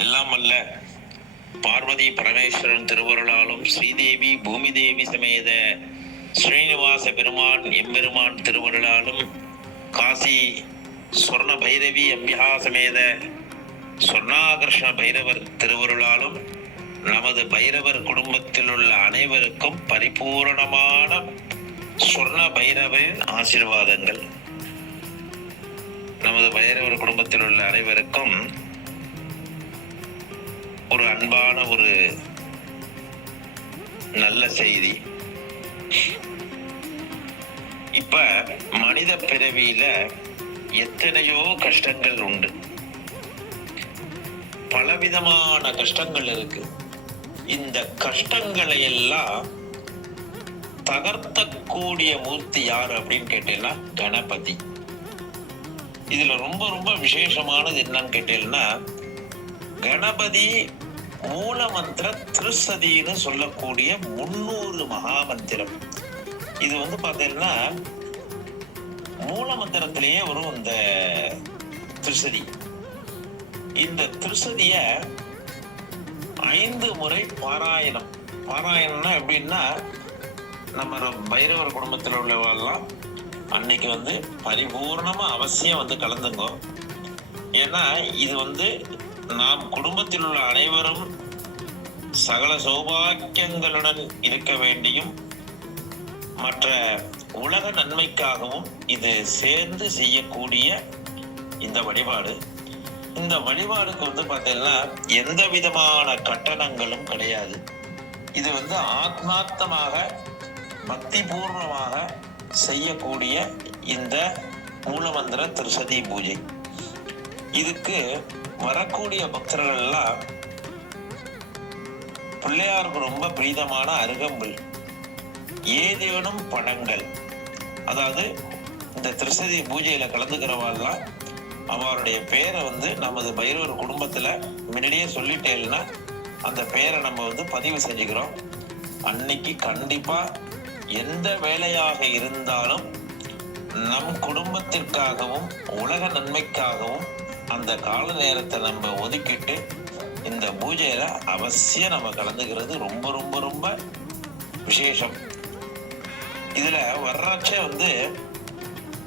எல்லாம் அல்ல பார்வதி பரமேஸ்வரன் திருவருளாலும் ஸ்ரீதேவி பூமி தேவி சமேத ஸ்ரீனிவாச பெருமான் எம்பெருமான் திருவருளாலும் காசி சொர்ண பைரவி அம்பிகா சமேத சொர்ணாகிருஷ்ண பைரவர் திருவருளாலும் நமது பைரவர் குடும்பத்தில் உள்ள அனைவருக்கும் பரிபூரணமான சொர்ண பைரவரின் ஆசீர்வாதங்கள். நமது பைரவர் குடும்பத்தில் உள்ள அனைவருக்கும் ஒரு அன்பான ஒரு நல்ல செய்தி. இப்ப மனித பிறவியில எத்தனையோ கஷ்டங்கள் உண்டு, பலவிதமான கஷ்டங்கள் இருக்கு. இந்த கஷ்டங்களை எல்லாம் தகர்த்தக்கூடிய மூர்த்தி யார் அப்படின்னு கேட்டீங்கன்னா கணபதி. இதுல ரொம்ப ரொம்ப விசேஷமானது என்னன்னு கேட்டீங்கன்னா, கணபதி மூலமந்திர திருசதின்னு சொல்லக்கூடிய 300 மகாமந்திரம். இது பார்த்தீங்கன்னா மூலமந்திரத்திலேயே வரும் இந்த திருசதி. இந்த திருசதிய 5 முறை பாராயணம். பாராயணம்னா எப்படின்னா, நம்ம பைரவர் குடும்பத்தில் உள்ளவெல்லாம் அன்னைக்கு பரிபூர்ணமா அவசியம் கலந்துங்க. ஏன்னா இது நாம் குடும்பத்தில் உள்ள அனைவரும் சகல சௌபாக்கியங்களுடன் இருக்க வேண்டியும் மற்ற உலக நன்மைக்காகவும் இது சேர்ந்து செய்யக்கூடிய இந்த வழிபாடு. இந்த வழிபாடுக்கு பார்த்தீங்கன்னா எந்த விதமான கட்டணங்களும் கிடையாது. இது ஆத்மார்த்தமாக பக்தி பூர்வமாக செய்யக்கூடிய இந்த மூலமந்திர திருசதி பூஜை. இதுக்கு வரக்கூடிய பக்தர்கள் எல்லாம் பிள்ளையாருக்கு ரொம்ப பிரீதமான அருகம்புல், ஏதேனும் பழங்கள், அதாவது இந்த திருசதி பூஜையில கலந்துக்கிறவாள்லாம் அவருடைய பேரை நமது பைரவர் குடும்பத்துல முன்னாடியே சொல்லிட்டேன்னா அந்த பேரை நம்ம பதிவு செஞ்சுக்கிறோம். அன்னைக்கு கண்டிப்பா எந்த வேலையாக இருந்தாலும் நம் குடும்பத்திற்காகவும் உலக நன்மைக்காகவும் அந்த கால நேரத்தை நம்ம ஒதுக்கிட்டு இந்த பூஜையில அவசியம் நம்ம கலந்துக்கிறது ரொம்ப ரொம்ப ரொம்ப விசேஷம். இதுல வர்றாச்சே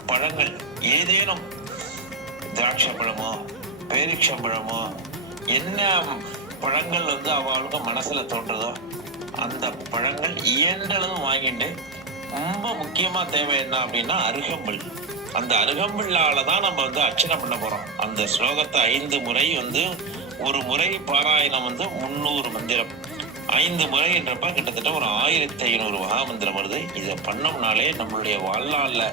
பழங்கள், ஏதேனும் திராட்சை பழமோ பேரிச்சம்பழமோ என்ன பழங்கள் அவளுக்கு மனசுல தோன்றதோ அந்த பழங்கள் இயன்றளவு வாங்கிட்டு, ரொம்ப முக்கியமா தேவை என்ன அப்படின்னா அருகம்புல். அந்த அருகம்புல்லாலதான் நம்ம அர்ச்சனை பண்ண போறோம். அந்த ஸ்லோகத்தை 5 முறை ஒரு முறை பாராயணம் 300 மந்திரம், 5 முறைன்றப்ப கிட்டத்தட்ட ஒரு 1500 மகாமந்திரம் வருது. இதை பண்ணோம்னாலே நம்மளுடைய வாழ்நாள்ல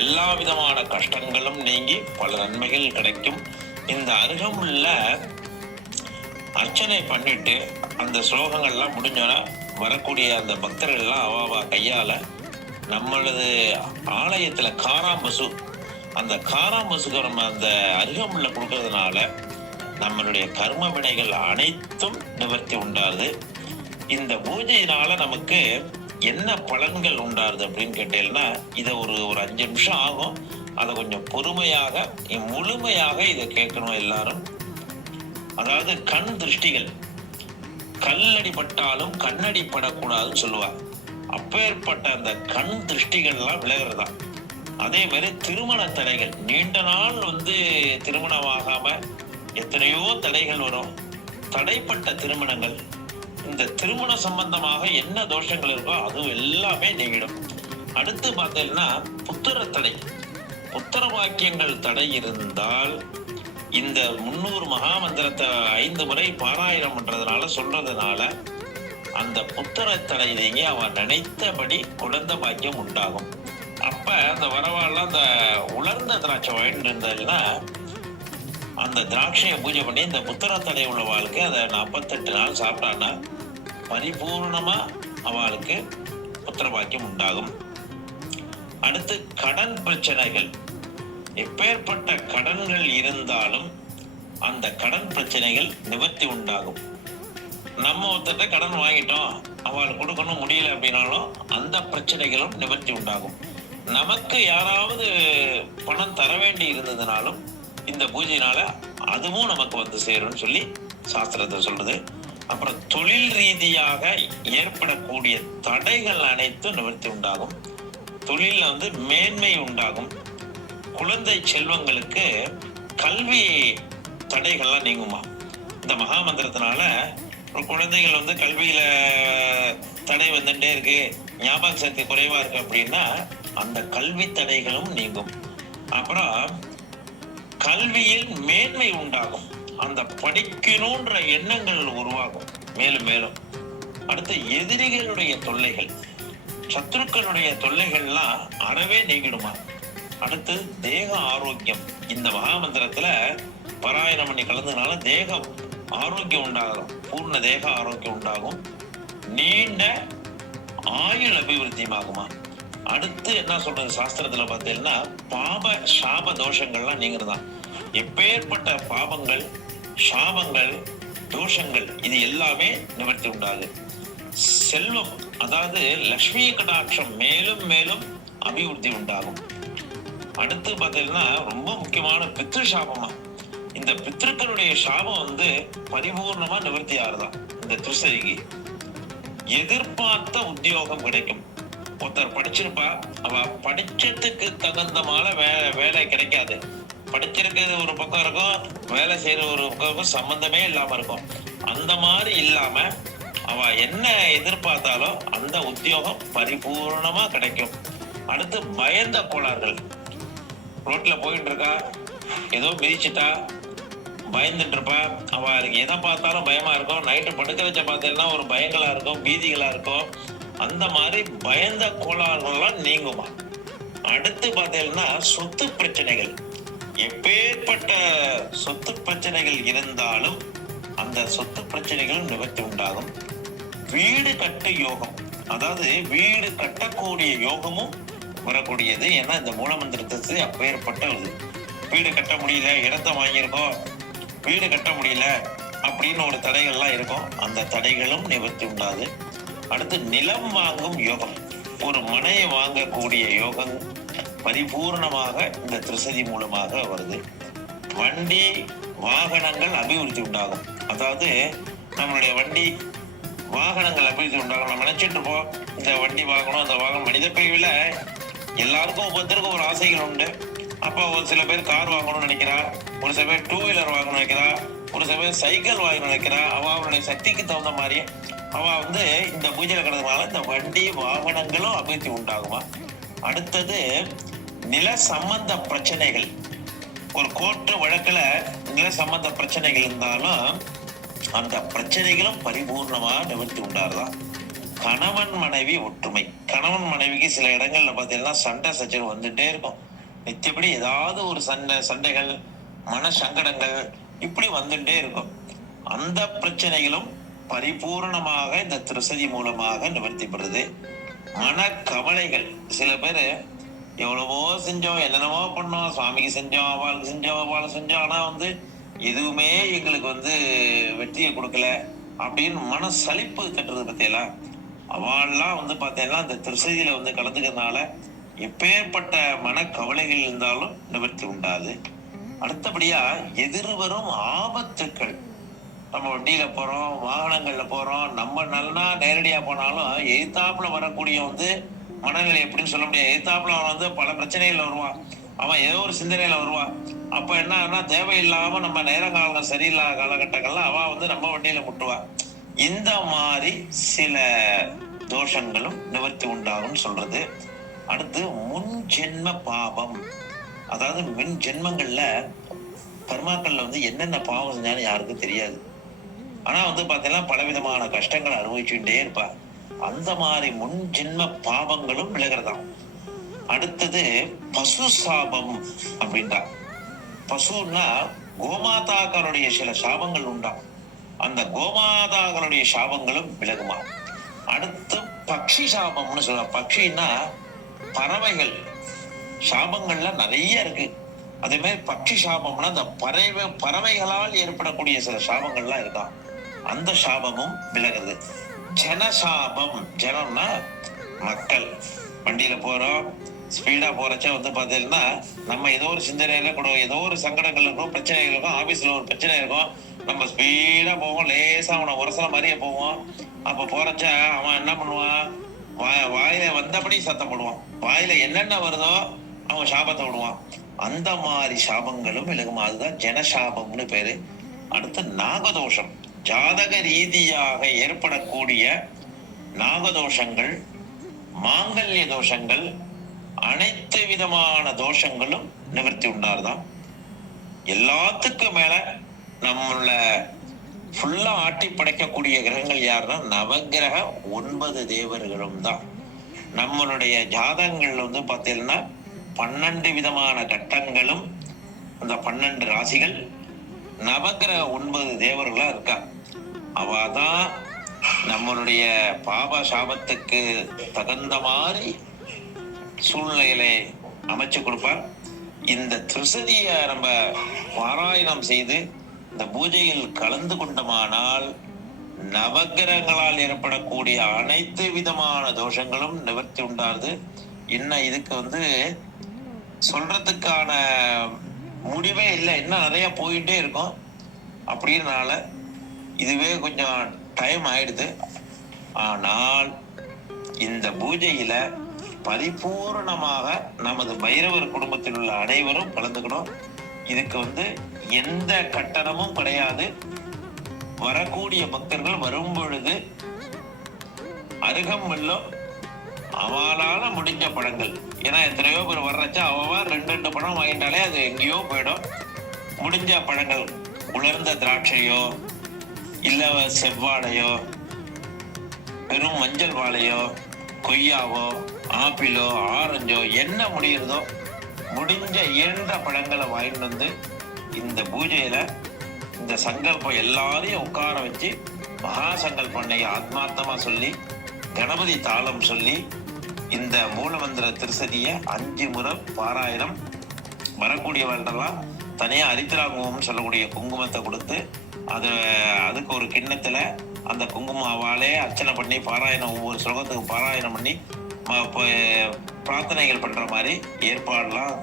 எல்லா விதமான கஷ்டங்களும் நீங்கி பல நன்மைகள் கிடைக்கும். இந்த அருகம்புல்ல அர்ச்சனை பண்ணிட்டு அந்த ஸ்லோகங்கள்லாம் முடிஞ்சோன்னா வரக்கூடிய அந்த பக்தர்கள்லாம் அவாவா கையால நம்மளது ஆலயத்துல காராம்பசு, அந்த காராம்பசுக்கு நம்ம அந்த அருகம்புல்ல கொடுக்கறதுனால நம்மளுடைய கர்ம வினைகள் அனைத்தும் நிவர்த்தி உண்டாது. இந்த பூஜையினால நமக்கு என்ன பலன்கள் உண்டாருது அப்படின்னு கேட்டீங்கன்னா, இதை ஒரு 5 நிமிஷம் ஆகும். அதை கொஞ்சம் பொறுமையாக முழுமையாக இதை கேட்கணும் எல்லாரும். அதாவது கண் திருஷ்டிகள், கல்லடி பட்டாலும் கண்ணடி படக்கூடாதுன்னு சொல்லுவாங்க. அப்பேற்பட்ட அந்த கண் திருஷ்டிகள்லாம் விலகிறதா. அதே மாதிரி திருமண தடைகள், நீண்ட நாள் திருமணமாகாம எத்தனையோ தடைகள் வரும். தடைப்பட்ட திருமணங்கள், இந்த திருமண சம்பந்தமாக என்ன தோஷங்கள் இருக்கோ அதுவும் எல்லாமே நீங்கிடும். அடுத்து பார்த்தீங்கன்னா புத்திர தடை, புத்திர வாக்கியங்கள் தடை இருந்தால் இந்த 300 மகாமந்திரத்தை 5 முறை பாராயணம் பண்றதுனால சொல்றதுனால அந்த புத்திர தடை நீங்கி அவன் நினைத்தபடி குழந்தை பாக்கியம் உண்டாகும். அப்ப அந்த வரவாள்லாம் அந்த உலர்ந்த திராட்சை வாங்கிட்டு இருந்ததுன்னா அந்த திராட்சையை பூஜை பண்ணி இந்த புத்திர தடை உள்ள வாழ்க்கை அதை 48 நாள் சாப்பிட்டான்னா பரிபூர்ணமா அவளுக்கு புத்திர பாக்கியம் உண்டாகும். அடுத்து கடன் பிரச்சனைகள், எப்பேற்பட்ட கடன்கள் இருந்தாலும் அந்த கடன் பிரச்சனைகள் நிவர்த்தி உண்டாகும். நம்ம ஒருத்தட்ட கடன் வாங்கிட்டோம், அவளுக்கு கொடுக்கணும் முடியல அப்படின்னாலும் அந்த பிரச்சனைகளும் நிவர்த்தி உண்டாகும். நமக்கு யாராவது பணம் தர வேண்டி இருந்ததுனாலும் இந்த பூஜையினால அதுவும் நமக்கு சேரும்னு சொல்லி சாஸ்திரத்தை சொல்றது. அப்புறம் தொழில் ரீதியாக ஏற்படக்கூடிய தடைகள் அனைத்தும் நிவர்த்தி உண்டாகும். தொழில மேன்மை உண்டாகும். குழந்தை செல்வங்களுக்கு கல்வி தடைகள்லாம் நீங்குமா. இந்த மகாமந்திரத்தினால குழந்தைகள் கல்வியில தடை வந்துட்டே இருக்கு, ஞாபக சக்தி குறைவா இருக்கு அப்படின்னா அந்த கல்வி தடைகளும் நீங்கும். அப்புறம் கல்வியில் மேன்மை உண்டாகும். அந்த படிக்கணும்ன்ற எண்ணங்கள் உருவாகும் மேலும் மேலும். அடுத்து எதிரிகளுடைய தொல்லைகள், சத்துருக்களுடைய தொல்லைகள்லாம் அறவே நீங்கிடுமா. அடுத்து தேக ஆரோக்கியம். இந்த மகாமந்திரத்துல பாராயணம் பண்ணி கலந்ததுனால தேகம் ஆரோக்கியம் உண்டாகும், பூர்ண தேக ஆரோக்கியம் உண்டாகும். நீண்ட ஆயுள் அபிவிருத்தியுமாகுமா. அடுத்து என்ன சொல்றது சாஸ்திரத்துல பார்த்தீங்கன்னா பாப சாப தோஷங்கள்லாம் நீங்கிறதான். எப்பேற்பட்ட பாபங்கள், சாபங்கள், தோஷங்கள் இது எல்லாமே நிவர்த்தி உண்டாகுது. செல்வம், அதாவது லட்சுமி கடாட்சம் மேலும் மேலும் அபிவிருத்தி உண்டாகும். அடுத்து பார்த்தீங்கன்னா ரொம்ப முக்கியமான பித்ரு சாபமா. இந்த பித்ருக்களுடைய சாபம் பரிபூர்ணமா நிவர்த்தி ஆறுதான் இந்த திருசதிக்கு. எதிர்பார்த்த உத்தியோகம் கிடைக்கும். ஒருத்தர் படிச்சிருப்பா, அவ படிச்சதுக்கு தகுந்தமான வேலை கிடைக்காது. படிச்சிருக்கிறது ஒரு பக்கம் இருக்கும், வேலை செய்யற ஒரு பக்கம் சம்பந்தமே இல்லாம இருக்கும். அந்த மாதிரி இல்லாம அவ என்ன எதிர்பார்த்தாலும் அந்த உத்தியோகம் பரிபூர்ணமா கிடைக்கும். அடுத்து பயந்த கோளாறுகள். ரோட்ல போயிட்டு இருக்கா, ஏதோ மிதிச்சுட்டா, பயந்துட்டு இருப்பா, அவளுக்கு எதை பார்த்தாலும் பயமா இருக்கும். நைட்டு படுக்க வச்ச பார்த்தீங்கன்னா ஒரு பயங்களா இருக்கும், பீதிகளா இருக்கும். அந்த மாதிரி பயந்த கோளாறுகள்லாம் நீங்குமா. அடுத்து பார்த்தீங்கன்னா சொத்து பிரச்சனைகள். எப்பேற்பட்ட சொத்து பிரச்சனைகள் இருந்தாலும் அந்த சொத்து பிரச்சனைகளும் நிவர்த்தி உண்டாகும். வீடு கட்டு யோகம், அதாவது வீடு கட்டக்கூடிய யோகமும் வரக்கூடியது. ஏன்னா இந்த மூலமந்திரத்துக்கு அப்பேற்பட்டது. வீடு கட்ட முடியல, இடத்த வாங்கியிருக்கோம், வீடு கட்ட முடியல அப்படின்னு ஒரு தடைகள்லாம் இருக்கும். அந்த தடைகளும் நிவர்த்தி உண்டாது. அடுத்து நிலம் வாங்கும் யோகம், ஒரு மனையை வாங்கக்கூடிய யோகம் பரிபூர்ணமாக இந்த திருசதி மூலமாக வருது. வண்டி வாகனங்கள் அபிவிருத்தி உண்டாகும். அதாவது நம்மளுடைய வண்டி வாகனங்கள் அபிவிருத்தி உண்டாகும். நம்ம நினைச்சிட்டு இருப்போம் இந்த வண்டி வாங்கணும், அந்த வாகனம். மனித பிரிவில் எல்லாருக்கும் ஒவ்வொருத்தருக்கும் ஒரு ஆசைகள் உண்டு. அப்போ ஒரு சில பேர் கார் வாங்கணும்னு நினைக்கிறா, ஒரு சில பேர் 2 வீலர் வாங்கணும்னு நினைக்கிறா, ஒரு சில பேர் சைக்கிள் வாங்கணும்னு நினைக்கிறா. அவளுடைய சக்திக்கு தகுந்த மாதிரி அவ இந்த பூஜையில கிடந்ததுனால இந்த வண்டி வாகனங்களும் அபிவிருத்தி உண்டாகுமா. அடுத்தது நில சம்பந்த பிரச்சனைகள். ஒரு கோர்ட்டு வழக்குல நில சம்பந்த பிரச்சனைகள் இருந்தாலும் அந்த பிரச்சனைகளும் பரிபூர்ணமா நிவர்த்தி உண்டாகுதான். கணவன் மனைவி ஒற்றுமை. கணவன் மனைவிக்கு சில இடங்கள்ல பார்த்தீங்கன்னா சண்டை சச்சரவு வந்துட்டே இருக்கும். நிச்சயப்படி ஏதாவது ஒரு சண்டைகள், மன சங்கடங்கள் இப்படி வந்துட்டே இருக்கும். அந்த பிரச்சனைகளும் பரிபூர்ணமாக இந்த திருசதி மூலமாக நிவர்த்திப்படுறது. மன கவலைகள். சில பேர் எவ்வளவோ செஞ்சோம், என்னென்னவோ பண்ணோம், சுவாமிக்கு செஞ்சோம், அவளுக்கு செஞ்சோம், அவளை செஞ்சோம், ஆனா எதுவுமே எங்களுக்கு வெற்றியை கொடுக்கல அப்படின்னு மன சலிப்பு கட்டுறது பத்தியெல்லாம் அவள்லாம் பார்த்தீங்கன்னா இந்த திருசதியில கலந்துக்கிறதுனால எப்பேற்பட்ட மன கவலைகள் இருந்தாலும் நிவர்த்தி உண்டாது. அடுத்தபடியா எதிர்வரும் ஆபத்துக்கள். நம்ம வண்டியில போறோம், வாகனங்கள்ல போறோம், நம்ம நல்லா நேரடியா போனாலும் எதிர்த்தாப்புல வரக்கூடிய மனநிலை எப்படின்னு சொல்ல முடியாது. எதிர்த்தாப்புல அவன் பல பிரச்சனைகள் வருவான், அவன் ஏதோ ஒரு சிந்தனையில வருவான். அப்ப என்ன தேவையில்லாம நம்ம நேரங்காலம் சரியில்லாத காலகட்டங்கள்ல அவன் நம்ம வண்டியில முட்டுவா. இந்த மாதிரி சில தோஷங்களும் நிவர்த்தி உண்டாகும் சொல்றது. அடுத்து முன் ஜென்ம பாபம். அதாவது மின் ஜென்மங்கள்ல கர்மாக்கள்ல என்னென்ன பாவம் செஞ்சாலும் யாருக்கும் தெரியாது. ஆனா பாத்தீங்கன்னா பலவிதமான கஷ்டங்களை அனுபவிச்சுட்டே இருப்பா. அந்த மாதிரி முன் ஜென்ம பாவங்களும் விலகிறதாம். அடுத்தது பசு சாபம் அப்படின்றா. பசுன்னா கோமாதாக்களுடைய சில சாபங்கள் உண்டா. அந்த கோமாதாக்களுடைய சாபங்களும் விலகுமா. அடுத்து பக்ஷி சாபம்னு சொல்ல. பக்ஷின்னா பறவைகள். சாபங்கள்ல நிறைய இருக்கு. அதே மாதிரி பக்ஷி சாபம்னா அந்த பறவைகளால் ஏற்படக்கூடிய சில சாபங்கள்லாம் இருக்கான். அந்த சாபமும் விலகுது. ஜனசாபம். ஜனம்னா மக்கள். வண்டியில போறோம், ஸ்பீடா போறச்ச பாத்தீங்கன்னா நம்ம ஏதோ ஒரு சிந்தனையில கூட ஏதோ ஒரு சங்கடங்கள் இருக்கும், பிரச்சனைகள் இருக்கும், ஆபீஸ்ல ஒரு பிரச்சனை இருக்கும், நம்ம ஸ்பீடா போவோம், லேசா அவனை உரசல மாதிரியே போவோம். அப்ப போறச்ச அவன் என்ன பண்ணுவான், வாயில வந்தபடி சத்தம் போடுவான். வாயில என்னென்ன வருதோ அவன் சாபத்தை விடுவான். அந்த மாதிரி சாபங்களும் விலகும். அதுதான் ஜனசாபம்னு பேரு. அடுத்து நாகதோஷம். ஜாதக ரீதியாக ஏற்படக்கூடிய நாகதோஷங்கள், மாங்கல்ய தோஷங்கள், அனைத்து விதமான தோஷங்களும் நிவர்த்தி உண்டாருதான். எல்லாத்துக்கும் மேல நம்மள ஃபுல்லா ஆட்டி படைக்கக்கூடிய கிரகங்கள் யாருன்னா நவகிரக 9 தேவர்களும் தான். நம்மளுடைய ஜாதகங்கள் வந்து பார்த்தீங்கன்னா 12 விதமான கட்டங்களும், அந்த 12 ராசிகள், நவகிரக 9 தேவர்களா இருக்கா. அவதான் நம்மளுடைய பாப சாபத்துக்கு தகுந்த மாதிரி சூழ்நிலைகளை அமைச்சு கொடுப்பார். இந்த திருசதியை நம்ம பாராயணம் செய்து இந்த பூஜையில் கலந்து கொண்டோமானால் நவகிரகங்களால் ஏற்படக்கூடிய அனைத்து விதமான தோஷங்களும் நிவர்த்தி உண்டாது. இன்னும் இதுக்கு வந்து சொல்றதுக்கான முடிவே இல்லை, இன்னும் நிறைய போயிட்டே இருக்கும். அப்படின்னால இதுவே கொஞ்சம் டைம் ஆயிடுது. ஆனால் இந்த பூஜையில பரிபூர்ணமாக நமது பைரவர் குடும்பத்தில் உள்ள அனைவரும் கலந்துக்கணும். இதுக்கு வந்து எந்த கட்டணமும் கிடையாது. வரக்கூடிய பக்தர்கள் வரும் பொழுது அருகம்புல்லும் அவளால முடிஞ்ச பழங்கள், ஏன்னா எத்தனையோ பேர் வர்றச்சா அவ 2 பழம் வாங்கிட்டாலே அது எங்கேயோ போயிடும். முடிஞ்ச பழங்கள், உலர்ந்த திராட்சையோ இல்ல செவ்வாழையோ, வெறும் மஞ்சள் வாழையோ, கொய்யாவோ, ஆப்பிளோ, ஆரஞ்சோ, என்ன முடியுறதோ முடிஞ்ச இயன்ற பழங்களை வாங்கிட்டு வந்து இந்த பூஜையில இந்த சங்கல்பம் எல்லாரையும் உட்கார வச்சு மகா சங்கல்பனை ஆத்மார்த்தமா சொல்லி கணபதி தாளம் சொல்லி இந்த மூலமந்திர திருசதியை 5 முறை பாராயணம். வரக்கூடியவர்களெல்லாம் தனியா அரித்திராகுமம் சொல்லக்கூடிய குங்குமத்தை கொடுத்து அதுக்கு ஒரு கிண்ணத்துல அந்த குங்குமம் அவாலே அர்ச்சனை பண்ணி பாராயணம், ஒவ்வொரு ஸ்லோகத்துக்கு பாராயணம் பண்ணி பிரார்த்தனைகள் பண்ற மாதிரி ஏற்பாடுலாம்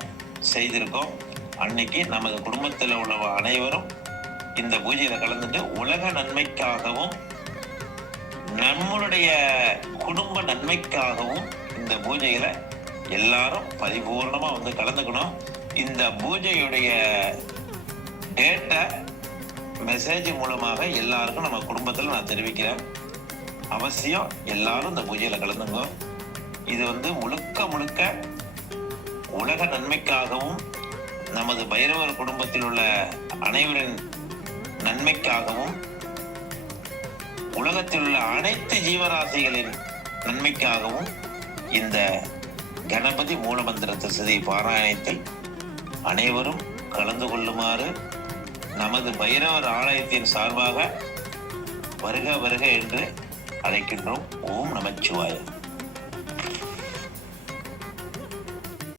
செய்திருக்கோம். அன்னைக்கு நமது குடும்பத்தில் உள்ள அனைவரும் இந்த பூஜையில கலந்துட்டு உலக நன்மைக்காகவும் நம்மளுடைய குடும்ப நன்மைக்காகவும் இந்த பூஜையில எல்லாரும் பரிபூர்ணமா வந்து கலந்துக்கணும். இந்த பூஜையுடைய டேட்டை மெசேஜ் மூலமாக எல்லாருக்கும் நம்ம குடும்பத்தில் நான் தெரிவிக்கிறேன். அவசியம் எல்லாரும் இந்த பூஜையில கலந்துங்க. இது வந்து முழுக்க உலக நன்மைக்காகவும் நமது பைரவர் குடும்பத்தில் உள்ள அனைவரின் நன்மைக்காகவும் உலகத்தில் உள்ள அனைத்து ஜீவராசிகளின் நன்மைக்காகவும் இந்த கணபதி மூலமந்திர திருசதி பாராயணத்தில் அனைவரும் கலந்து கொள்ளுமாறு நமது பைரவர் ஆலயத்தின் சார்பாக வருக வருக என்று அழைக்கின்றோம். ஓம் நமச்சிவாய.